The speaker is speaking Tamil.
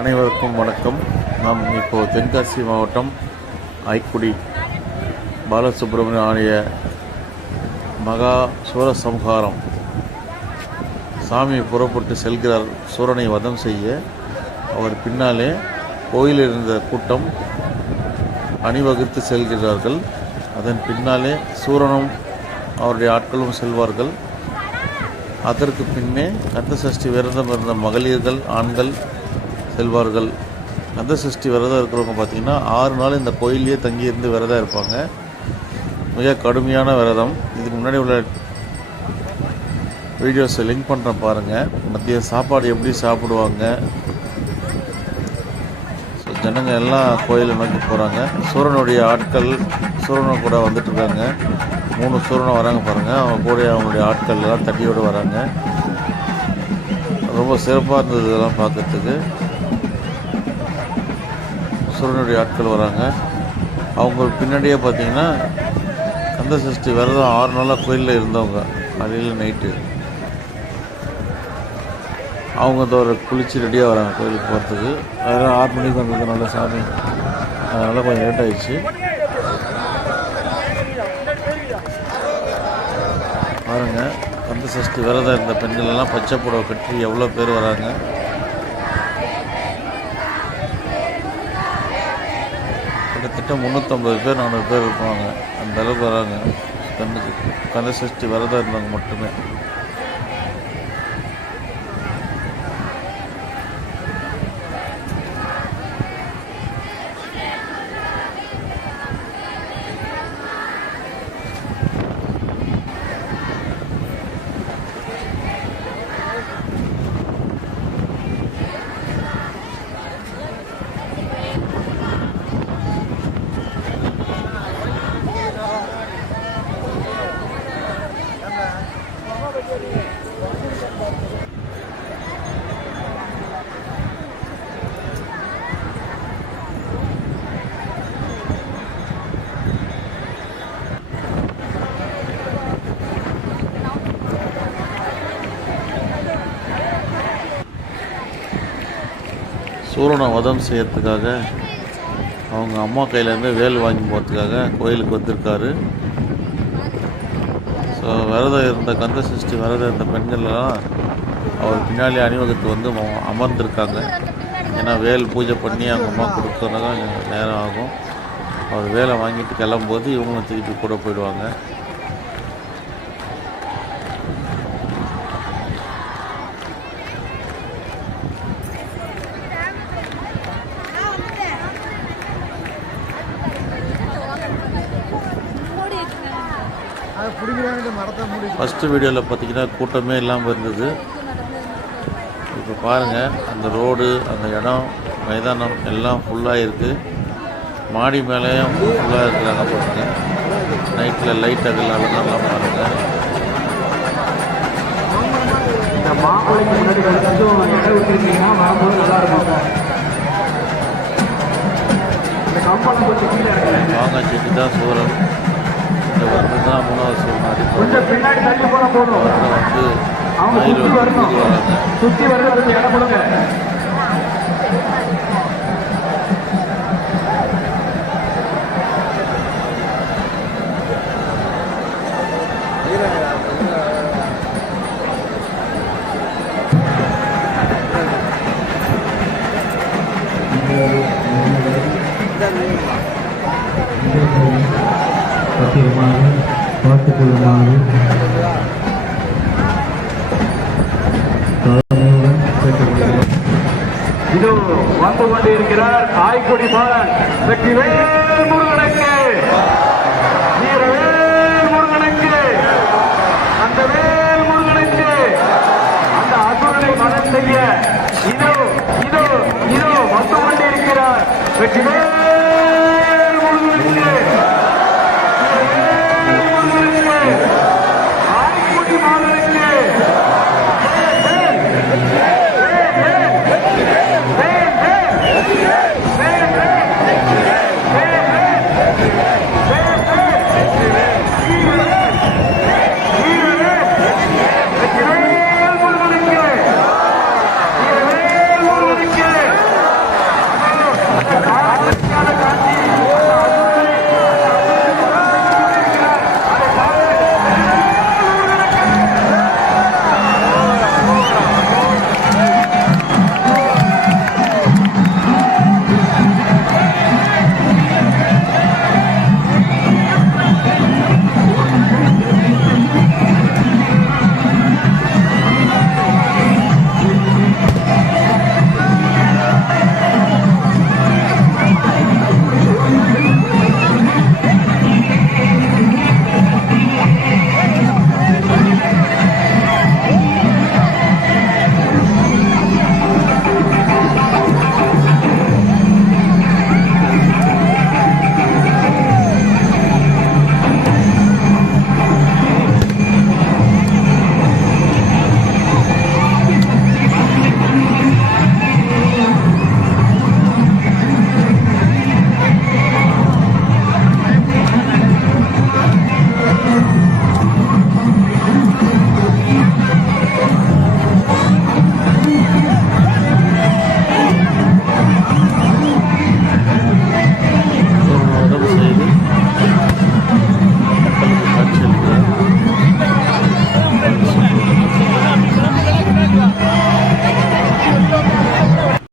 அனைவருக்கும் வணக்கம். நாம் இப்போது தென்காசி மாவட்டம் ஐக்குடி பாலசுப்ரமணிய ஆலய மகா சூரசம்ஹாரம் சாமி புறப்பட்டு செல்கிறார். சூரனை வதம் செய்ய அவர் பின்னாலே கோயிலில் இருந்த கூட்டம் அணிவகுத்து செல்கிறார்கள். அதன் பின்னாலே சூரனும் அவருடைய ஆட்களும் செல்வார்கள். அதற்கு பின்னே கந்தசஷ்டி விரதம் இருந்த மகளிர்கள் ஆண்கள் செல்வார்கள் கந்த சஷ்டி விரதம் இருக்கிறவங்க பார்த்திங்கன்னா ஆறு நாள் இந்த கோயிலே தங்கியிருந்து விரதம் இருப்பாங்க. மிக கடுமையான விரதம். இதுக்கு முன்னாடி உள்ள வீடியோஸை லிங்க் பண்ணுறேன் பாருங்கள் மதிய சாப்பாடு எப்படி சாப்பிடுவாங்க. ஸோ ஜனங்கள் எல்லாம் கோயிலை நோக்கி போகிறாங்க சூரனுடைய ஆட்கள் சூரனை கூட வந்துட்டு இருக்காங்க மூணு சூரனை வராங்க பாருங்கள் அவங்க கூட அவங்களுடைய ஆட்கள் எல்லாம் தட்டியோடு வராங்க. ரொம்ப சிறப்பாக இருந்தது இதெல்லாம் பார்க்கறதுக்கு. அசுரனுடைய ஆட்கள் வராங்க. அவங்க பின்னாடியே பார்த்தீங்கன்னா கந்த சஷ்டி விரதம் ஆறு நாளாக கோயிலில் இருந்தவங்க காலையில் நைட்டு அவங்க தோற ஒரு குளிச்சு ரெடியாக வராங்க கோயிலுக்கு போகிறதுக்கு அதெல்லாம் ஆறு மணிக்கு வந்ததுனால சாமி. அதனால் கொஞ்சம் லேட் ஆயிடுச்சு. பாருங்க கந்த சஷ்டி விரதம் இருந்த பெண்கள் எல்லாம் பச்சை புடவை கட்டி எவ்வளோ பேர் வராங்க. கிட்டத்தட்ட முந்நூற்றம்பது பேர் நானூறு பேர் இருப்பாங்க. அந்த அளவுக்கு வராங்க. கண்ணுக்கு கந்த சஷ்டி விரதம் இருந்தாங்க மட்டுமே. சூரனை வதம் செய்யறதுக்காக அவங்க அம்மா கையிலேருந்து வேல் வாங்கி போகிறதுக்காக கோயிலுக்கு வந்திருக்காரு. ஸோ விரதம் இருந்த கந்த சஷ்டி விரதம் இருந்த பெண்கள்லாம் அவர் பின்னாடி அணிவகுத்து வந்து ம- அமர்ந்திருக்காங்க. ஏன்னா வேல் பூஜை பண்ணி அவங்க அம்மா கொடுக்கறதுனால நேரம் ஆகும். அவர் வேலை வாங்கிட்டு கிளம்பும்போது இவங்களும் திருப்பி கூட போயிடுவாங்க அதை பிடிக்கிறாங்க இந்த மரத்தை மூடி ஃபஸ்ட்டு வீடியோவில் பார்த்தீங்கன்னா கூட்டமே இல்லாமல் இருந்தது. இப்போ பாருங்கள் அந்த ரோடு அந்த இடம் மைதானம் எல்லாம் ஃபுல்லாக இருக்குது மாடி மேலேயும் ஃபுல்லாக இருக்கிறாங்க பாருங்க. நைட்டில் லைட் அகல் அலங்கெல்லாம் பாருங்கள் மாப்பிள்ளைக்கு முன்னாடி கொஞ்சம் இடம் விட்டுருக்கீங்கன்னா வரும்போது நல்லா இருக்கும் இந்த கம்பளம் கொஞ்சம் கீழே இருக்குல்ல வாங்க செட்டி தான் சூரன் இந்த வந்து தான் மூணாவது அடிப்பாங்க கொஞ்சம் பின்னாடி தள்ளி போனா போதும். வந்து அவங்க சுத்தி வரணும். சுத்தி கொஞ்சம் இடம் கொடுங்க. பத்திரமாக பார்த்துக் கொள்ளுமாறு இதோ வந்து கொண்டிருக்கிறார் ஆய்க்குடி பாலன் வெற்றிவேல் முருகனுக்கு. வீரவேல் முருகனுக்கு. அந்த வேல் முருகனுக்கு. அந்த அசுரனை மனம் செய்ய இதோ இதோ இதோ வந்து கொண்டிருக்கிறார் வெற்றிவேல்